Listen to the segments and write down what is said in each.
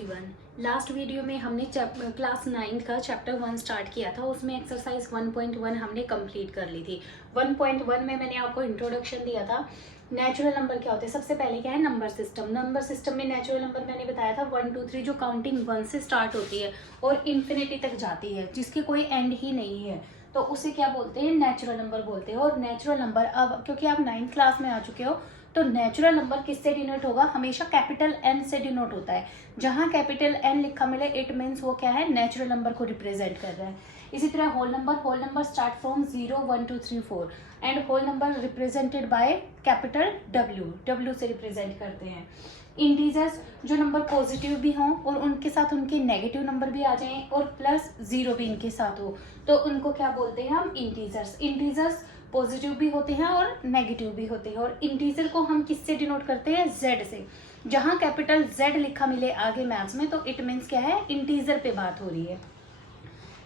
Everyone. Last video में हमने class 9 का चैप्टर 1 स्टार्ट किया था। उसमें एक्सरसाइज 1.1 हमने कंप्लीट कर ली थी। 1.1 में मैंने आपको इंट्रोडक्शन दिया था। नेचुरल नंबर क्या होते हैं, सबसे पहले क्या है नंबर सिस्टम। नंबर सिस्टम में नेचुरल नंबर मैंने बताया था 1 2 3 जो काउंटिंग 1 से स्टार्ट होती है और इन्फिनिटी तक जाती है, जिसके कोई एंड ही नहीं है, तो उसे क्या बोलते हैं, नेचुरल नंबर बोलते हैं। और नेचुरल नंबर अब क्योंकि आप 9th क्लास में आ चुके हो तो नेचुरल नंबर किससे डिनोट होगा, हमेशा कैपिटल एन से डिनोट होता है। जहां कैपिटल एन लिखा मिले इट मीन्स वो क्या है, नेचुरल नंबर को रिप्रेजेंट कर रहा है। इसी तरह whole number start from 0 1 2 3 4 and whole number represented by capital W से रिप्रेजेंट करते हैं। इंटीजर्स जो नंबर पॉजिटिव भी हों और उनके साथ उनके नेगेटिव नंबर भी आ जाएं और प्लस 0 भी इनके साथ हो तो उनको क्या बोलते हैं हम, इंटीजर्स पॉजिटिव भी होते हैं और नेगेटिव भी होते हैं। और इंटीजर को हम किससे डिनोट करते हैं, जेड से। जहां कैपिटल जेड लिखा मिले आगे मैथ्स में तो इट मीन्स क्या है, इंटीजर पे बात हो रही है।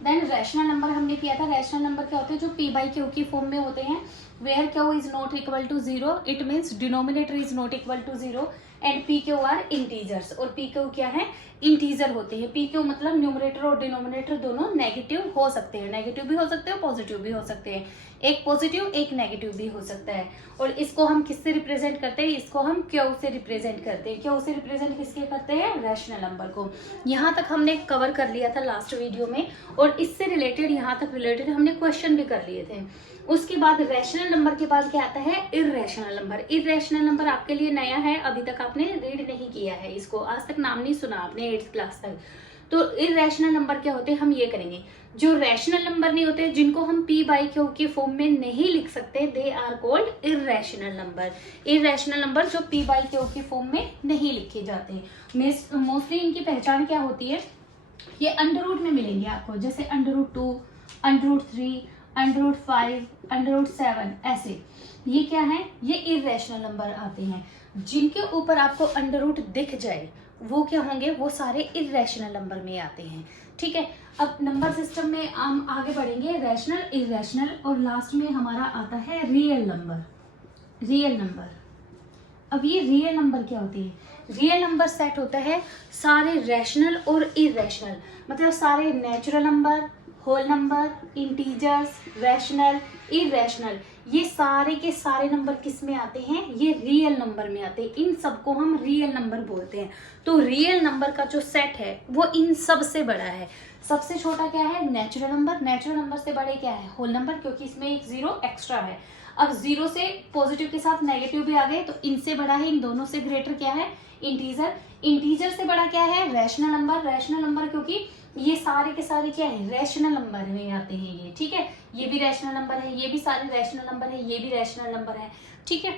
देन रैशनल नंबर हमने किया था। रैशनल नंबर क्या होते हैं, जो पी बाई क्यू की फॉर्म में होते हैं। Where Q is not equal to 0 it means denominator is not equal to 0 and P Q are integers. और पी क्यू क्या है, इंटीजर होते हैं। पी क्यू मतलब न्यूमरेटर और डिनोमिनेटर दोनों नेगेटिव हो सकते हैं, नेगेटिव भी हो सकते हैं, पॉजिटिव भी हो सकते हैं। एक पॉजिटिव एक नेगेटिव भी हो सकता है। और इसको हम किससे रिप्रेजेंट करते हैं, इसको हम क्यू से रिप्रेजेंट करते हैं। क्यू से रिप्रेजेंट किसके करते हैं, रैशनल नंबर को। यहाँ तक हमने कवर कर लिया था लास्ट वीडियो में और इससे रिलेटेड यहाँ तक रिलेटेड हमने क्वेश्चन भी कर लिए थे। उसके बाद रैशनल नंबर के बाद क्या आता है, इर्रेशनल नंबर। इर्रेशनल नंबर आपके लिए नया है, अभी तक आपने रीड नहीं किया है इसको, आज तक नाम नहीं सुना आपने 8th क्लास तक। तो इर्रेशनल नंबर क्या होते हैं हम ये करेंगे। जो रैशनल नंबर नहीं होते, जिनको हम पी बाई क्यू के फॉर्म में नहीं लिख सकते, they are called irrational number. Irrational number जो पी बाई क्यू के फॉर्म में नहीं लिखे जाते। मोस्टली इनकी पहचान क्या होती है, ये अंडर रूट में मिलेंगे आपको, जैसे √2, √3, √5, √7 ऐसे। ये क्या है, ये इर्रेशनल नंबर आते हैं। जिनके ऊपर आपको अंडर रूट दिख जाए वो क्या होंगे, वो सारे इर्रेशनल नंबर में आते हैं। ठीक है, अब नंबर सिस्टम में हम आगे बढ़ेंगे, रैशनल, इर्रेशनल और लास्ट में हमारा आता है रियल नंबर। अब ये रियल नंबर क्या होती है, रियल नंबर सेट होता है सारे रैशनल और इर्रेशनल, मतलब सारे natural number, whole number, integers, rational, irrational, ये सारे के सारे नंबर किस में आते हैं, ये रियल नंबर में आते हैं। इन सबको हम रियल नंबर बोलते हैं। तो रियल नंबर का जो सेट है वो इन सब से बड़ा है। सबसे छोटा क्या है, नेचुरल नंबर। नेचुरल नंबर से बड़े क्या है, होल नंबर, क्योंकि इसमें एक 0 एक्स्ट्रा है। अब 0 से पॉजिटिव के साथ नेगेटिव भी आ गए तो इनसे बड़ा है, इन दोनों से ग्रेटर क्या है, इंटीजर। इंटीजर से बड़ा क्या है, रैशनल नंबर। रैशनल नंबर क्योंकि ये सारे के सारे क्या है, रैशनल नंबर में आते हैं ये। ठीक है, ये भी रैशनल नंबर है, ये भी सारे रैशनल नंबर है, ये भी रैशनल नंबर है। ठीक है,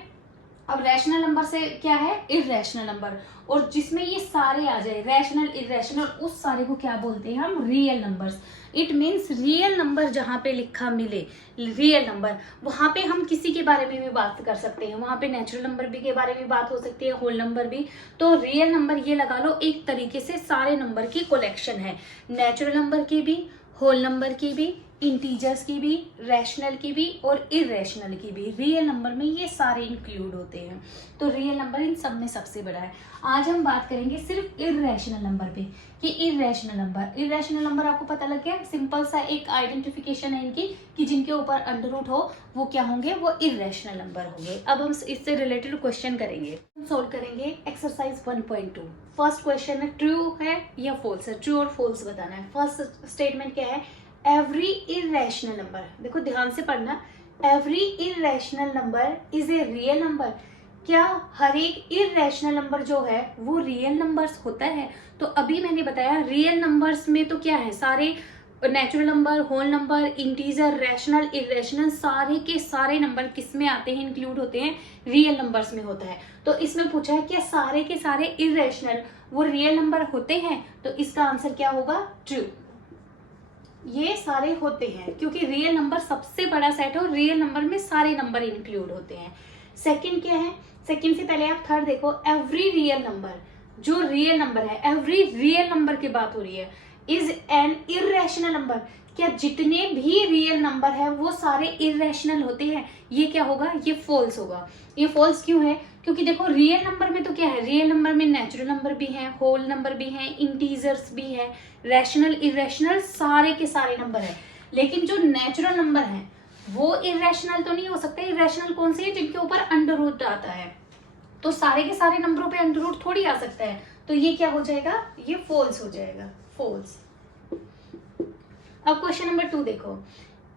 अब रैशनल नंबर से क्या है, इर्रेशनल नंबर। और जिसमें ये सारे आ जाए, रैशनल, इर्रेशनल, उस सारे को क्या बोलते हैं हम, real numbers. It means real number जहाँ पे लिखा मिले, रियल नंबर, वहाँ पे हम किसी के बारे में भी बात कर सकते हैं। वहाँ पे नेचुरल नंबर भी के बारे में बात हो सकती है, होल नंबर भी। तो रियल नंबर ये लगा लो एक तरीके से सारे नंबर की कलेक्शन है, नेचुरल नंबर की भी, होल नंबर की भी, इंटीजर्स की भी, रैशनल की भी और इर्रेशनल की भी। रियल नंबर में ये सारे इंक्लूड होते हैं। तो रियल नंबर इन सब में सबसे बड़ा है। आज हम बात करेंगे सिर्फ इर्रेशनल नंबर पे कि इर्रेशनल नंबर आपको पता लग गया। सिंपल सा एक आइडेंटिफिकेशन है इनकी कि जिनके ऊपर अंडर रूट हो वो क्या होंगे, वो इर्रेशनल नंबर होंगे। अब हम इससे रिलेटेड क्वेश्चन करेंगे, सोल्व करेंगे एक्सरसाइज 1.2। फर्स्ट क्वेश्चन है ट्रू है या फॉल्स है, ट्रू और फॉल्स बताना है। फर्स्ट स्टेटमेंट क्या है, एवरी इर्रेशनल नंबर, देखो ध्यान से पढ़ना, every irrational number is a real number. क्या हर एक इर्रेशनल नंबर जो है वो रियल नंबर्स होता है? तो अभी मैंने बताया रियल नंबर्स में तो क्या है, सारे natural number, whole number, integer, rational, irrational, सारे के सारे नंबर किस में आते हैं, इंक्लूड होते हैं, रियल नंबर्स में होता है। तो इसमें पूछा है क्या सारे के सारे इर्रेशनल वो रियल नंबर होते हैं, तो इसका आंसर क्या होगा, ट्रू। ये सारे होते हैं क्योंकि रियल नंबर सबसे बड़ा सेट है और रियल नंबर में सारे नंबर इंक्लूड होते हैं। सेकंड क्या है, सेकंड से पहले आप थर्ड देखो, एवरी रियल नंबर, जो रियल नंबर है, एवरी रियल नंबर की बात हो रही है, इज एन इर्रेशनल नंबर। क्या जितने भी रियल नंबर है वो सारे इर्रेशनल होते हैं, ये क्या होगा, ये फॉल्स होगा। ये फॉल्स क्यों है, क्योंकि देखो रियल नंबर में तो क्या है, रियल नंबर में नेचुरल नंबर भी है, होल नंबर भी है, इंटीजर्स भी है, रैशनल इरेशनल सारे के सारे नंबर है। लेकिन जो नेचुरल नंबर है वो इरेशनल तो नहीं हो सकते। इरेशनल कौन से है, जिनके ऊपर अंडर रूट आता है। तो सारे के सारे नंबरों पे अंडर रूट थोड़ी आ सकता है, तो ये क्या हो जाएगा, ये फॉल्स हो जाएगा, फॉल्स। अब क्वेश्चन नंबर 2 देखो,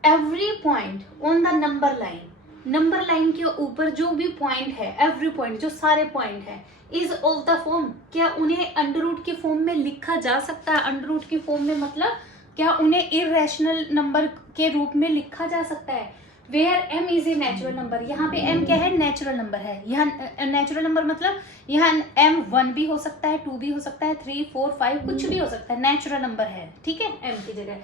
every point on the number line, number line के ऊपर जो भी पॉइंट है, एवरी पॉइंट जो सारे पॉइंट है, इज ऑफ द फॉर्म, क्या उन्हें अंडर रूट की फॉर्म में लिखा जा सकता है। अंडर रूट की फॉर्म में मतलब क्या उन्हें इरेशनल नंबर के रूप में लिखा जा सकता है। Where m is a natural number, यहाँ पे एम क्या है, नेचुरल नंबर है। यहाँ नेचुरल नंबर मतलब यहाँ एम 1 भी हो सकता है, 2 भी हो सकता है, 3 4 5 कुछ भी हो सकता है, नेचुरल नंबर है, ठीक है, एम की जगह।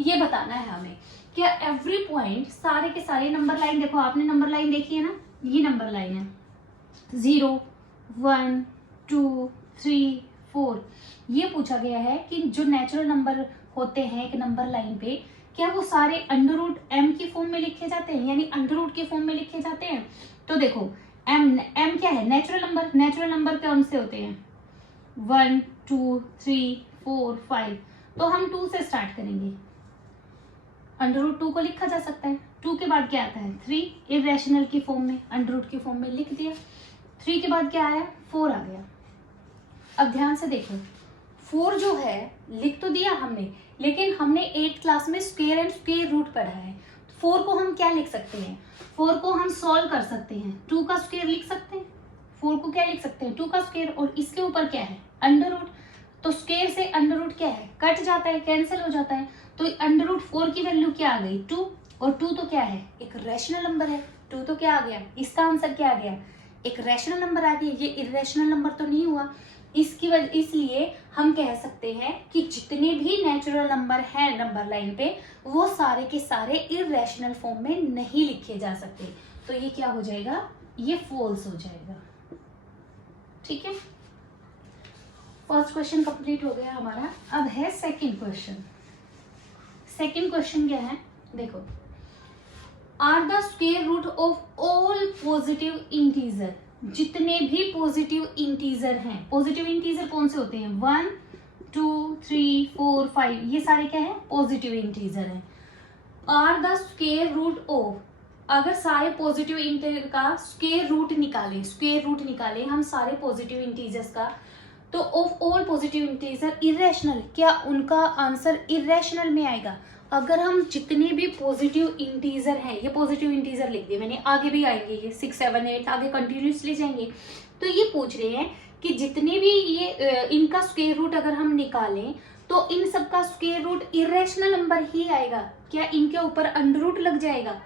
ये बताना है हमें क्या एवरी पॉइंट, सारे के सारे नंबर लाइन, देखो आपने नंबर लाइन देखी है ना, ये नंबर लाइन है 0 1 2 3 4। ये पूछा गया है कि जो नेचुरल नंबर होते हैं एक नंबर लाइन पे, क्या वो सारे अंडर रूट एम की फॉर्म में लिखे जाते हैं, यानी अंडर रूट की फॉर्म में लिखे जाते हैं। तो देखो एम क्या है, नेचुरल नंबर। नेचुरल नंबर कौन से होते हैं, 1 2 3 4 5। तो हम 2 से स्टार्ट करेंगे, अंडर रूट 2 को लिखा जा सकता है। 2 के बाद क्या आता है, 3 इरेशनल की फॉर्म में, अंडर रूट की फॉर्म में लिख दिया। 3 के बाद क्या आया, 4 आ गया। अब ध्यान से देखो, 4 जो है लिख तो दिया हमने, लेकिन हमने 8th क्लास में स्क्वायर एंड स्क्वायर रूट पढ़ा है। 4 को हम क्या लिख सकते हैं, 4 को हम सॉल्व कर सकते हैं, 2 का स्क्वायर लिख सकते हैं। 4 को क्या लिख सकते हैं, 2 का स्क्वायर, और इसके ऊपर क्या है, अंडर रूट। तो स्क्वायर से अंडर रूट क्या है, कट जाता है, कैंसिल हो जाता है। तो अंडर रूट 4 की वैल्यू क्या आ गई, 2। और 2 तो क्या है, एक रैशनल नंबर है। 2 तो क्या आ गया, इसका आंसर क्या आ गया, एक रैशनल नंबर आ गया। ये इरेशनल नंबर तो नहीं हुआ। इसकी वजह, इसलिए हम कह सकते हैं कि जितने भी नेचुरल नंबर हैं नंबर लाइन पे, वो सारे के सारे इरेशनल फॉर्म में नहीं लिखे जा सकते। तो ये क्या हो जाएगा, ये फॉल्स हो जाएगा, ठीक है। फर्स्ट क्वेश्चन कंप्लीट हो गया हमारा। अब है सेकंड क्वेश्चन। सेकंड क्वेश्चन क्या है, देखो, are the square root of all positive integer, जितने भी पॉजिटिव इंटीजर हैं, पॉजिटिव इंटीजर कौन से होते हैं, 1 2 3 4 5, ये सारे क्या है, पॉजिटिव इंटीजर हैं। Are the square root of, अगर सारे पॉजिटिव इंटीजर का स्क्वायर रूट निकालें, स्क्वायर रूट निकालें हम सारे पॉजिटिव इंटीजर्स का, तो of all positive integer irrational, क्या उनका आंसर इरेशनल में आएगा। अगर हम जितने भी पॉजिटिव इंटीजर हैं, ये पॉजिटिव इंटीजर लिख दिए मैंने, आगे भी आएंगे ये 6 7 8 आगे कंटिन्यूसली जाएंगे। तो ये पूछ रहे हैं कि जितने भी ये इनका स्क्वायर रूट अगर हम निकालें तो इन सबका स्क्वायर रूट इरेशनल नंबर ही आएगा, क्या इनके ऊपर अंडर रूट लग जाएगा।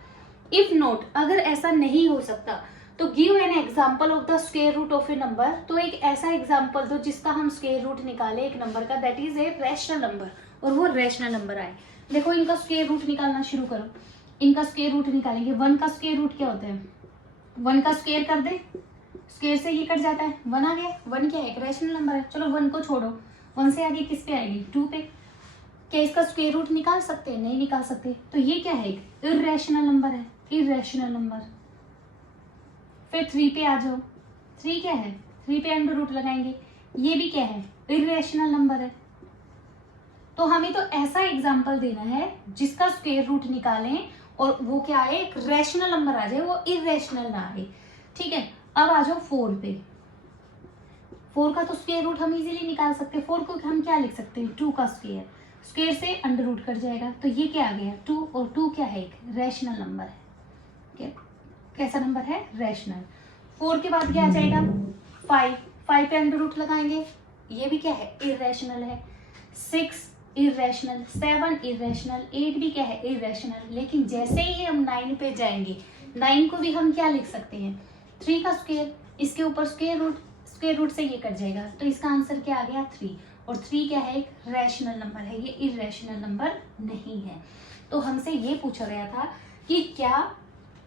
इफ नॉट, अगर ऐसा नहीं हो सकता तो give an example of the square root of a number. तो एक ऐसा एग्जाम्पल दो जिसका हम स्क्वायर रूट निकाले एक नंबर का, that is a rational number, और वो रैशनल नंबर आए। देखो इनका स्क्वायर रूट निकालना शुरू करो, इनका स्क्वायर रूट निकालेंगे। 1 का स्क्वायर रूट क्या होता है, 1 का स्क्वायर कर दे, स्क्वायर से ये कट जाता है, 1 आ गया। 1 क्या है, एक रैशनल नंबर है। चलो 1 को छोड़ो, 1 से आगे किस पे आएगी, 2 पे। क्या इसका स्क्वायर रूट निकाल सकते हैं, नहीं निकाल सकते। तो ये क्या है, एक इरेशनल नंबर है, इरेशनल नंबर। फिर 3 पे आ जाओ, 3 क्या है, 3 पे अंडर रूट लगाएंगे, ये भी क्या है, इरेशनल नंबर है। तो हमें तो ऐसा एग्जाम्पल देना है जिसका स्क्वायर रूट निकालें और वो क्या आए, एक रैशनल नंबर आ जाए, वो इरेशनल ना आए, ठीक है। अब आ जाओ 4 पे। 4 का तो स्क्वायर रूट हम इजीली निकाल सकते हैं। 4 को हम क्या लिख सकते हैं, 2 का स्क्वायर, स्क्वायर से अंडर रूट कट जाएगा। तो ये क्या आ गया, 2, और 2 क्या है, एक रैशनल नंबर है। क्या, कैसा नंबर है, रैशनल। 4 के बाद क्या आ जाएगा, 5 पे अंडर रूट लगाएंगे, ये भी क्या है, इरेशनल है। 6 इरेशनल, 7 इरेशनल, 8 भी क्या है, इरेशनल। लेकिन जैसे ही हम 9 पे जाएंगे, 9 को भी हम क्या लिख सकते हैं, 3 का स्क्वायर, इसके ऊपर स्क्वायर रूट, स्क्वायर रूट से ये कट जाएगा। तो इसका आंसर क्या आ गया, 3। और 3 क्या है, एक रैशनल नंबर है, ये इरेशनल नंबर नहीं है। तो हमसे ये पूछा गया था कि क्या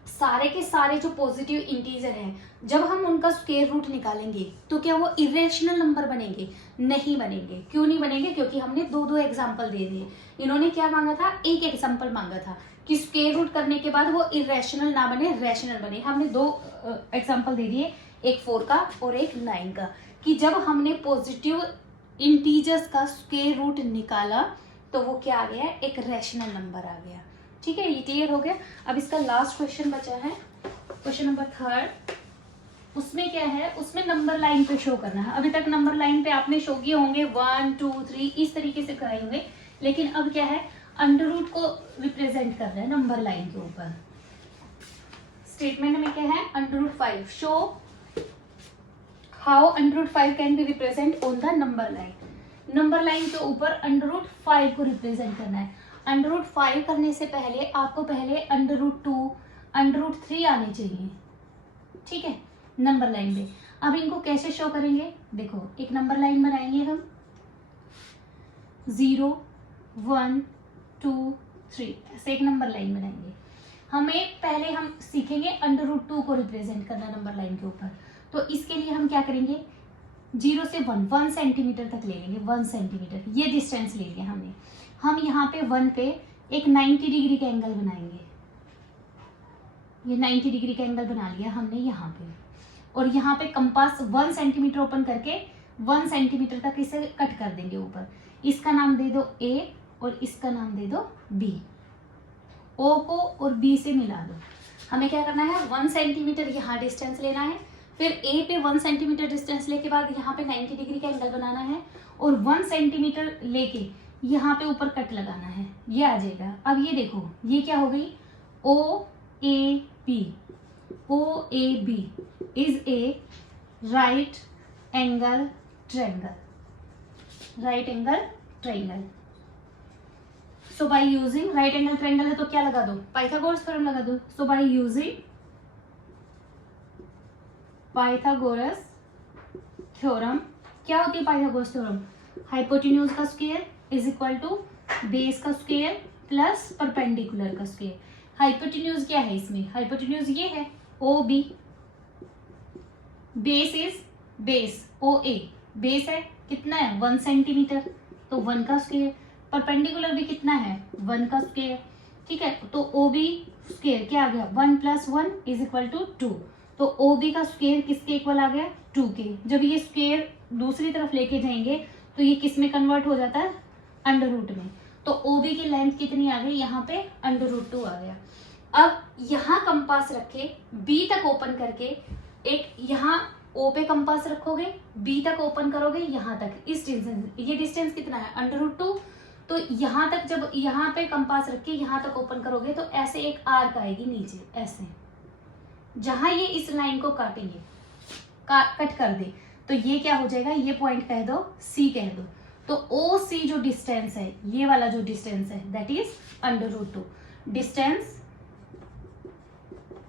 सारे के सारे जो पॉजिटिव इंटीजर हैं, जब हम उनका स्क्वायर रूट निकालेंगे तो क्या वो इरेशनल नंबर बनेंगे, नहीं बनेंगे। क्यों नहीं बनेंगे, क्योंकि हमने 2 एग्जाम्पल दे दिए। इन्होंने क्या मांगा था, एक एग्जाम्पल मांगा था कि स्क्वायर रूट करने के बाद वो इरेशनल ना बने, रैशनल बने। हमने 2 एग्जाम्पल दे दिए, एक 4 का और एक 9 का, कि जब हमने पॉजिटिव इंटीजर्स का स्क्वायर रूट निकाला तो वो क्या आ गया, एक रैशनल नंबर आ गया। ठीक है, ये क्लियर हो गया। अब इसका लास्ट क्वेश्चन बचा है, क्वेश्चन नंबर 3। उसमें क्या है, उसमें नंबर लाइन पे शो करना है। अभी तक नंबर लाइन पे आपने शो किए होंगे 1 2 3 इस तरीके से कराए होंगे, लेकिन अब क्या है, अंडर रूट को रिप्रेजेंट कर रहा है नंबर लाइन के ऊपर। स्टेटमेंट में क्या है, under root 5 show how under root 5 can be represent on the number line. Number line के ऊपर अंडर रूट 5 को रिप्रेजेंट करना है। अंडर रूट 5 करने से पहले आपको पहले अंडर रूट 2 अंडर रूट 3 आने चाहिए। ठीक है, नंबर लाइन पे। अब इनको कैसे शो करेंगे, देखो एक नंबर लाइन बनाएंगे हम, 0 1 2 3 ऐसे एक नंबर लाइन बनाएंगे। हमें पहले हम सीखेंगे अंडर रूट 2 को रिप्रेजेंट करना नंबर लाइन के ऊपर। तो इसके लिए हम क्या करेंगे, 0 से 1 सेंटीमीटर तक ले लेंगे, 1 सेंटीमीटर ये डिस्टेंस ले लिया हमने। हम यहाँ पे 1 पे एक 90 डिग्री का एंगल बनाएंगे, ये 90 डिग्री का एंगल बना लिया हमने यहाँ पे, और यहाँ पे कंपास 1 सेंटीमीटर ओपन करके 1 सेंटीमीटर तक इसे कट कर देंगे ऊपर। इसका नाम दे दो A और इसका नाम दे दो B। O को और B से मिला दो। हमें क्या करना है, 1 सेंटीमीटर यहाँ डिस्टेंस लेना है, फिर A पे 1 सेंटीमीटर डिस्टेंस लेके बाद यहाँ पे 90 डिग्री का एंगल बनाना है, और 1 सेंटीमीटर लेके यहाँ पे ऊपर कट लगाना है, ये आ जाएगा। अब ये देखो ये क्या हो गई, OAB। OAB is a right angle triangle, right angle triangle. So by using, right angle triangle है तो क्या लगा दो, पाइथागोरस थ्योरम लगा दो। So by using Pythagoras theorem, क्या होती है पाइथागोरस थ्योरम, हाइपोटेन्यूज का square is equal to base का स्क्वायर प्लस परपेंडिकुलर का स्क्वायर। हाइपोटेन्यूज क्या है इसमें, हाइपोटेन्यूज ये है OB, base is base OA, base है कितना है 1 सेंटीमीटर तो 1 का स्क्वायर, परपेंडिकुलर भी कितना है 1 का स्क्वायर। ठीक है, तो OB स्क्वायर क्या आ गया, 1 + 1 इज इक्वल टू 2। तो OB का स्क्वायर किसके इक्वल आ गया, 2 के। जब ये स्क्वायर दूसरी तरफ लेके जाएंगे तो ये किस में कन्वर्ट हो जाता है, अंडर रूट में। तो OB की लेंथ कितनी आ गई, यहाँ पे अंडर रूट 2 आ गया। अब यहाँ कंपास रखे B तक ओपन करके, एक यहाँ O पे कंपास रखोगे, B तक ओपन करोगे यहाँ तक, इस डिस्टेंस, ये डिस्टेंस कितना है अंडर रूट 2। तो यहाँ तक जब यहाँ पे कंपास रख के यहाँ तक ओपन करोगे तो ऐसे एक आर्क आएगी नीचे, ऐसे जहां ये इस लाइन को काटेंगे, कट कर दे तो ये क्या हो जाएगा, ये पॉइंट कह दो C कह दो। तो OC जो डिस्टेंस है, ये वाला जो डिस्टेंस है that is under root 2।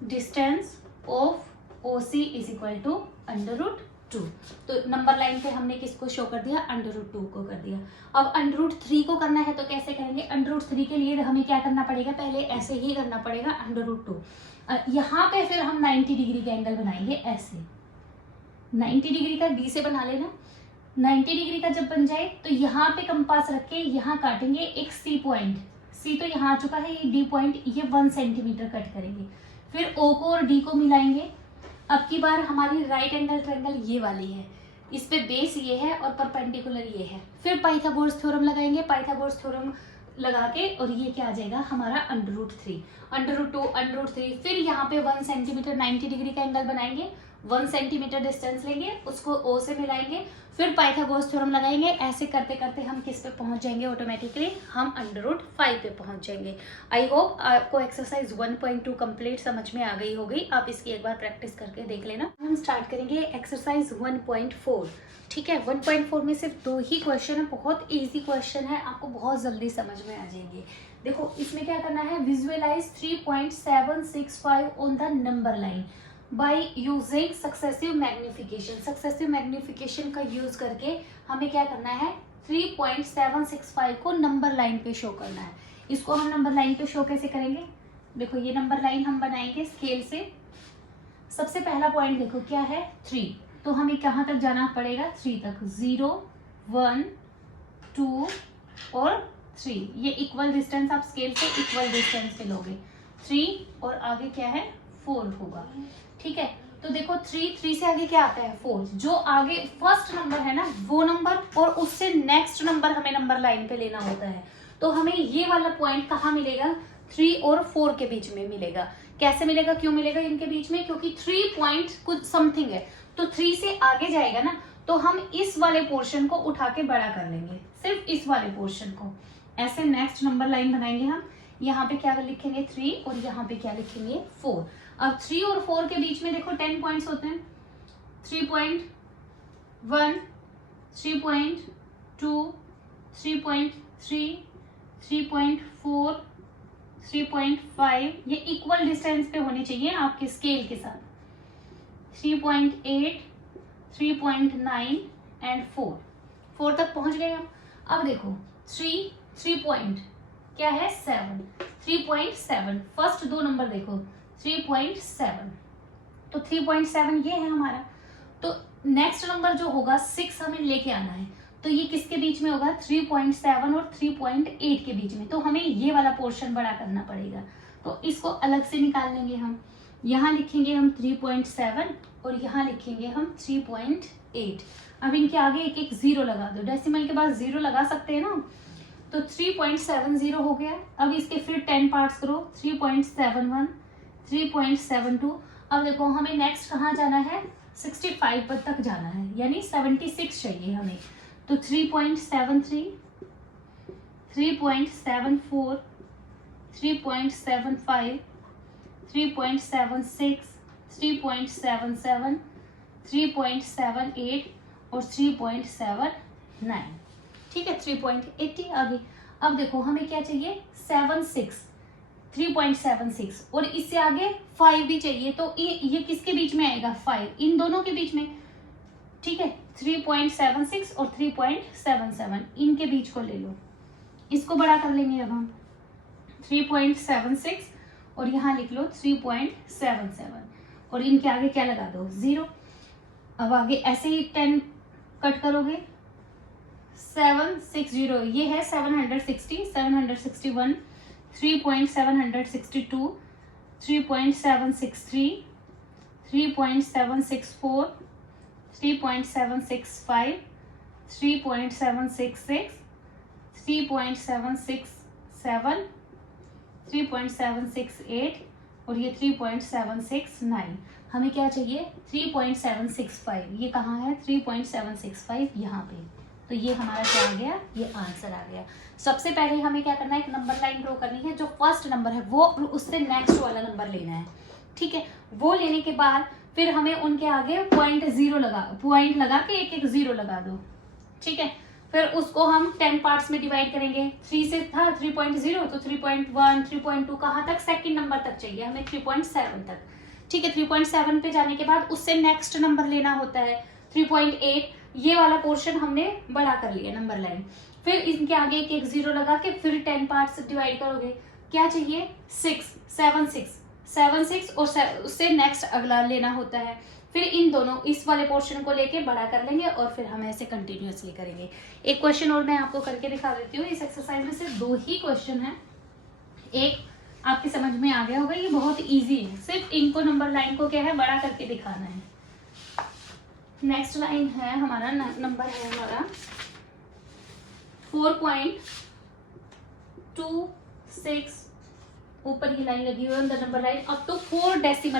Distance of OC is equal to under root 2। तो नंबर लाइन पे हमने किसको शो कर दिया, अंडर रूट 2 को कर दिया। अब अंडर रूट 3 को करना है तो कैसे करेंगे, अंडर रूट 3 के लिए हमें क्या करना पड़ेगा, पहले ऐसे ही करना पड़ेगा अंडर रूट 2। यहाँ पे फिर हम 90 डिग्री का एंगल बनाएंगे, ऐसे 90 डिग्री का D से बना लेना। 90 डिग्री का जब बन जाए तो यहाँ पे कंपास रख के यहाँ काटेंगे एक C पॉइंट, C तो यहाँ आ चुका है, ये D पॉइंट, ये 1 सेंटीमीटर कट करेंगे। फिर O को और D को मिलाएंगे। अब की बार हमारी राइट एंगल ट्रायंगल ये वाली है, इस पे बेस ये है और परपेंडिकुलर ये है। फिर पाइथागोरस थ्योरम लगाएंगे, पाइथागोरस थ्योरम लगा के, और ये क्या आ जाएगा हमारा under root 3, under root 2, under root 3। फिर यहाँ पे 1 सेंटीमीटर 90 डिग्री का एंगल बनाएंगे, 1 सेंटीमीटर डिस्टेंस लेंगे, उसको O से मिलाएंगे, फिर पाइथागोरस थ्योरम लगाएंगे। ऐसे करते करते हम किस पे पहुंच जाएंगे, ऑटोमेटिकली हम अंडर रूट 5 पे पहुंच जाएंगे। आई होप आपको एक्सरसाइज 1.2 कंप्लीट समझ में आ गई होगी। आप इसकी एक बार प्रैक्टिस करके देख लेना। हम स्टार्ट करेंगे एक्सरसाइज 1.4। ठीक है, 1.4 में सिर्फ 2 ही क्वेश्चन है, बहुत ईजी क्वेश्चन है, आपको बहुत जल्दी समझ में आ जाएंगे। देखो इसमें क्या करना है, visualise 3.765 on the number line by using successive magnification. Successive magnification का यूज करके हमें क्या करना है, 3.765 को नंबर लाइन पे शो करना है। इसको हम नंबर लाइन पे शो कैसे करेंगे, देखो ये नंबर लाइन हम बनाएंगे स्केल से। सबसे पहला पॉइंट देखो क्या है 3, तो हमें कहाँ तक जाना पड़ेगा 3 तक, 0 1 2 और 3, ये इक्वल डिस्टेंस आप स्केल से इक्वल डिस्टेंस पे लोगे। 3 और आगे क्या है 4 होगा। ठीक है, तो देखो 3 से आगे क्या आता है 4, जो आगे फर्स्ट नंबर है ना वो नंबर और उससे नेक्स्ट नंबर हमें नंबर लाइन पे लेना होता है। तो हमें ये वाला पॉइंट कहाँ मिलेगा, 3 और 4 के बीच में मिलेगा। कैसे मिलेगा, क्यों मिलेगा इनके बीच में, क्योंकि 3 पॉइंट कुछ समथिंग है, तो 3 से आगे जाएगा ना, तो हम इस वाले पोर्शन को उठा के बड़ा कर लेंगे, सिर्फ इस वाले पोर्शन को। ऐसे नेक्स्ट नंबर लाइन बनाएंगे हम, यहाँ पे क्या लिखेंगे 3 और यहाँ पे क्या लिखेंगे 4। अब 3 और 4 के बीच में देखो 10 पॉइंट्स होते हैं, 3.1, 3.2, 3.3, 3.4, 3.5, ये इक्वल डिस्टेंस पे होनी चाहिए आपके स्केल के साथ। 3.8, 3.9 एंड 4 तक पहुंच गए हम। अब देखो 3 पॉइंट क्या है 7, 3.7, फर्स्ट दो नंबर देखो 3.7, तो 3.7 ये है हमारा। तो नेक्स्ट नंबर जो होगा 6 हमें लेके आना है, तो ये किसके बीच में होगा 3.7 और 3.8 के बीच में, तो हमें ये वाला पोर्शन बड़ा करना पड़ेगा। तो इसको अलग से निकाल लेंगे हम, यहाँ लिखेंगे हम 3.7 और यहाँ लिखेंगे हम 3.8। अब इनके आगे एक एक जीरो लगा दो, डेसिमल के बाद जीरो लगा सकते हैं ना, तो 3.70 हो गया। अब इसके फिर 10 पार्ट्स करो, 3.71, 3.72। अब देखो हमें नेक्स्ट कहाँ जाना है, 65 तक जाना है, यानी 76 चाहिए हमें। तो 3.73, 3.74, 3.75, 3.76, 3.77, 3.78 और 3.79, ठीक है 3.80 आगे। अब देखो हमें क्या चाहिए 3.76 और इससे आगे 5 भी चाहिए, तो ये किसके बीच में आएगा 5, इन दोनों के बीच में, ठीक है 3.76 और 3.77 इनके बीच को ले लो, इसको बड़ा कर लेंगे अब हम 3.76 और यहाँ लिख लो 3.77 और इनके आगे क्या लगा दो 0। अब आगे ऐसे ही 10 कट करोगे, 760 ये है 760, 761, 3.762, 3.763, 3.764, 3.765, 3.766, 3.767, 3.768 और ये 3.769। हमें क्या चाहिए 3.765, ये कहाँ है 3.765 यहाँ पे, तो ये हमारा क्या आ गया, ये आंसर आ गया। सबसे पहले हमें क्या करना है, एक नंबर लाइन ड्रॉ करनी है, जो फर्स्ट नंबर है वो उससे नेक्स्ट वाला नंबर लेना है, ठीक है। वो लेने के बाद फिर हमें उनके आगे पॉइंट लगा के एक एक जीरो लगा दो, ठीक है। फिर उसको हम 10 पार्ट्स में डिवाइड करेंगे, 3 से था 3.0 तो 3.1, 3.2 कहाँ तक, सेकंड नंबर तक चाहिए हमें 3.7 तक, ठीक है। 3.7 पे जाने के बाद उससे नेक्स्ट नंबर लेना होता है 3.8, ये वाला पोर्शन हमने बड़ा कर लिया नंबर लाइन। फिर इनके आगे एक एक जीरो लगा के फिर 10 पार्ट्स डिवाइड करोगे, क्या चाहिए 7 6 और उससे नेक्स्ट अगला लेना होता है। फिर इन दोनों इस वाले पोर्शन को लेके बड़ा कर लेंगे और फिर हम ऐसे कंटिन्यूअसली करेंगे। एक क्वेश्चन और मैं आपको करके दिखा देती हूँ। इस एक्सरसाइज में सिर्फ 2 ही क्वेश्चन है, एक आपके समझ में आ गया होगा, ये बहुत इजी है, सिर्फ इनको नंबर लाइन को क्या है बड़ा करके दिखाना है। नेक्स्ट लाइन है हमारा, नंबर है हमारा 4.26, ऊपर की लाइन लगी हुई है नंबर लाइन, अब तो 4 डेसिमल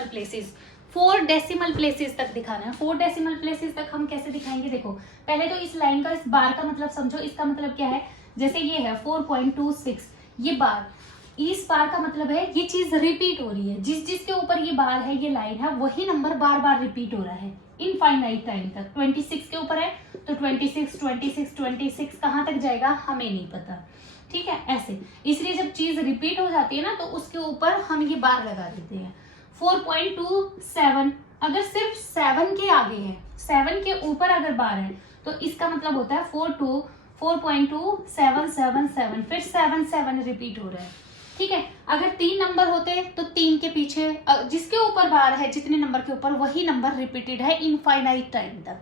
प्लेसेस तक दिखाना है। 4 डेसिमल प्लेसेस तक हम कैसे दिखाएंगे, देखो पहले तो इस लाइन का इस बार का मतलब समझो। इसका मतलब क्या है, जैसे ये है 4.26, ये बार, इस बार का मतलब है ये चीज रिपीट हो रही है, जिसके ऊपर ये बार है, ये लाइन है, वही नंबर बार बार रिपीट हो रहा है इनफाइनाइट टाइम तक। 26 के ऊपर है तो 26 कहाँ तक जाएगा हमें नहीं पता, ठीक है ऐसे। इसलिए जब चीज रिपीट हो जाती है ना तो उसके ऊपर हम ये बार लगा देते हैं। 4.27 अगर सिर्फ 7 के आगे है, 7 के ऊपर अगर बार है तो इसका मतलब होता है 4.2777, फिर 7 रिपीट हो रहा है, ठीक है। अगर 3 नंबर होते तो 3 के पीछे जिसके ऊपर बार है, जितने नंबर के ऊपर, वही नंबर रिपीटेड है इनफाइनाइट टाइम तक,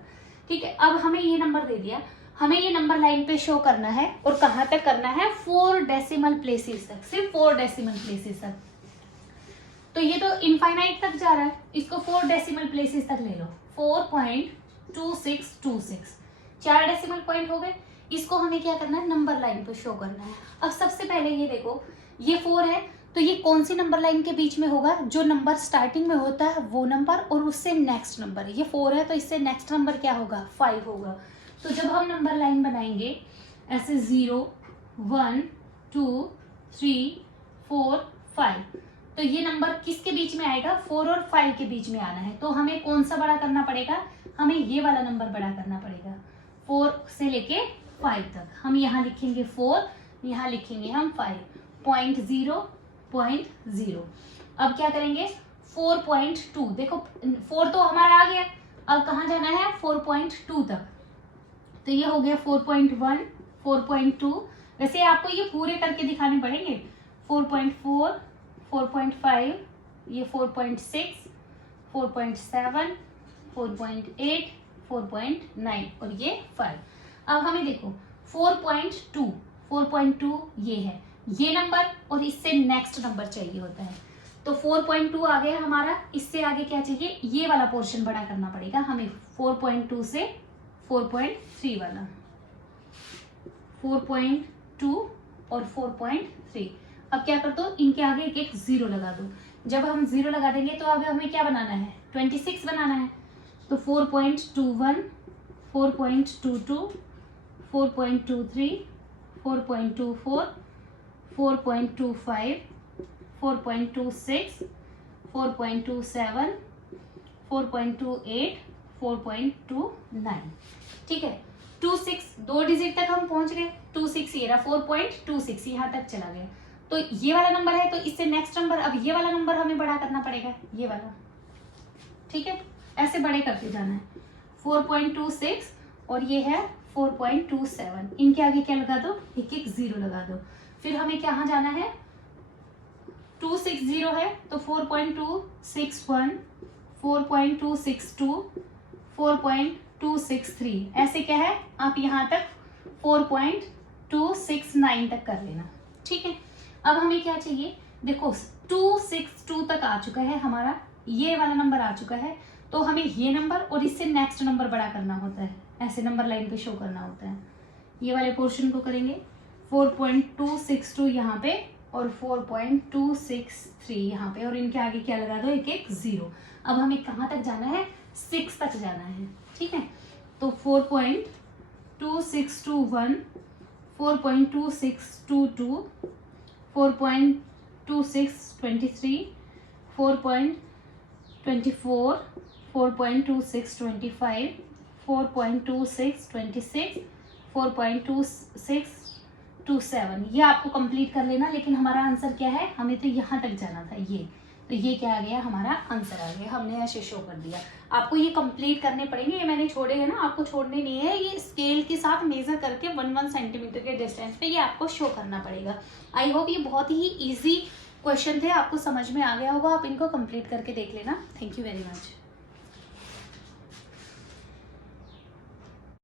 ठीक है। अब हमें ये नंबर दे दिया, हमें ये नंबर लाइन पे शो करना है और कहाँ तक करना है 4 डेसिमल प्लेसेस तक, सिर्फ 4 डेसिमल प्लेसेस तक। तो ये तो इनफाइनाइट तक जा रहा है, इसको 4 डेसिमल प्लेसेस तक ले लो, 4.2626, 4 डेसिमल पॉइंट हो गए। इसको हमें क्या करना है, नंबर लाइन पे शो करना है। अब सबसे पहले ये देखो, ये 4 है तो ये कौन सी नंबर लाइन के बीच में होगा, जो नंबर स्टार्टिंग में होता है वो नंबर और उससे नेक्स्ट नंबर। ये 4 है तो इससे नेक्स्ट नंबर क्या होगा, 5 होगा। तो जब हम नंबर लाइन बनाएंगे ऐसे 0 1 2 3 4 5, तो ये नंबर किसके बीच में आएगा, 4 और 5 के बीच में आना है। तो हमें कौन सा बड़ा करना पड़ेगा, हमें ये वाला नंबर बड़ा करना पड़ेगा, 4 से लेके 5 तक। हम यहाँ लिखेंगे 4, यहाँ लिखेंगे हम 5, 0.0। अब क्या करेंगे, 4.2, देखो 4 तो हमारा आ गया, अब कहाँ जाना है, 4.2 तक। तो ये हो गया 4.1, 4.2। वैसे आपको ये पूरे करके दिखाने पड़ेंगे, 4.4, 4.5, ये 4.6, 4.7, 4.8, 4.9 और ये 5। अब हमें देखो 4.2 ये है, ये नंबर और इससे नेक्स्ट नंबर चाहिए होता है। तो 4.2 आ गया हमारा, इससे आगे क्या चाहिए, ये वाला पोर्शन बड़ा करना पड़ेगा हमें, 4.2 से 4.3 वाला, 4.2 और 4.3। अब क्या कर दो, इनके आगे एक एक 0 लगा दो। जब हम 0 लगा देंगे तो आगे हमें क्या बनाना है, 26 बनाना है। तो 4.21, 4.22, 4.23, 4.24, 4.25, 4.26, 4.27, 4.28, 4.29। ठीक है, 26 2 डिजिट तक हम पहुंच गए, 26 ये रहा, 4.26 यहाँ तक चला गया। तो ये वाला नंबर है तो इससे नेक्स्ट नंबर, अब ये वाला नंबर हमें बड़ा करना पड़ेगा, ये वाला। ठीक है, ऐसे बड़े करते जाना है। 4.26 और ये है 4.27, इनके आगे क्या लगा दो, एक एक 0 लगा दो। फिर हमें कहाँ जाना है, 260 है तो 4.261, 4.262, 4.263, ऐसे क्या है, आप यहाँ तक 4.269 तक कर लेना। ठीक है, अब हमें क्या चाहिए, देखो 262 तक आ चुका है हमारा, ये वाला नंबर आ चुका है। तो हमें ये नंबर और इससे नेक्स्ट नंबर बड़ा करना होता है, ऐसे नंबर लाइन पे शो करना होता है। ये वाले पोर्शन को करेंगे 4.262 यहाँ पे और 4.263 यहाँ पे, और इनके आगे क्या लगा दो, एक एक 0। अब हमें कहाँ तक जाना है, 6 तक जाना है। ठीक है, तो 4.2621, 4.2622, 4.2623, 4.24, 4.2625, 4.2626, 4.2627। ये आपको कंप्लीट कर लेना। लेकिन हमारा आंसर क्या है, हमें तो यहाँ तक जाना था, ये तो ये क्या आ गया, हमारा आंसर आ गया, हमने ऐसे शो कर दिया। आपको ये कंप्लीट करने पड़ेंगे, ये मैंने छोड़े हैं ना, आपको छोड़ने नहीं है, ये स्केल के साथ मेजर करके 1 सेंटीमीटर के डिस्टेंस पे ये आपको शो करना पड़ेगा। आई होप ये बहुत ही ईजी क्वेश्चन थे, आपको समझ में आ गया होगा। आप इनको कंप्लीट करके देख लेना। Thank you very much.